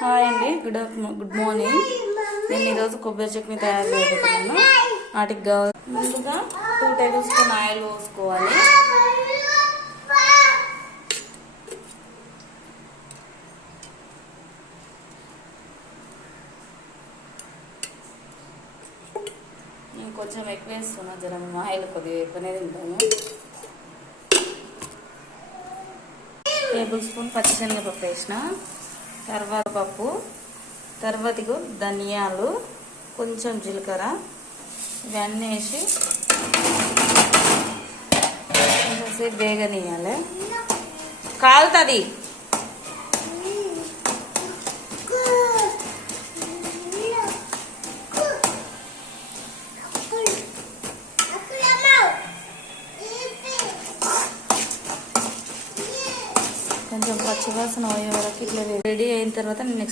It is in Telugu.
హాయ్ అండి, గుడ్ మార్నింగ్. నేను ఈరోజు కొబ్బరి చట్నీ తయారు చేయబోతున్నాను. వాటికి ముందుగా 2 టేబుల్ స్పూన్ ఆయిల్ పోసుకోవాలి. నేను కొంచెం ఎక్కువ వేస్తున్నా, జర ఆయిల్ కొద్దిగా ఎక్కువనే తింటాను. టేబుల్ స్పూన్ పచ్చిశనగపప్పు వేసిన, తర్వాత ధనియాలు, కొంచెం జీలకర్ర, ఇవన్నీ వేసి కొంచెంసేపు వేగనీయాలి. కాలుతుంది. కొంచెం పచ్చివాసన పోయే వరకు ఇట్లా రెడీ అయిన తర్వాత నెక్స్ట్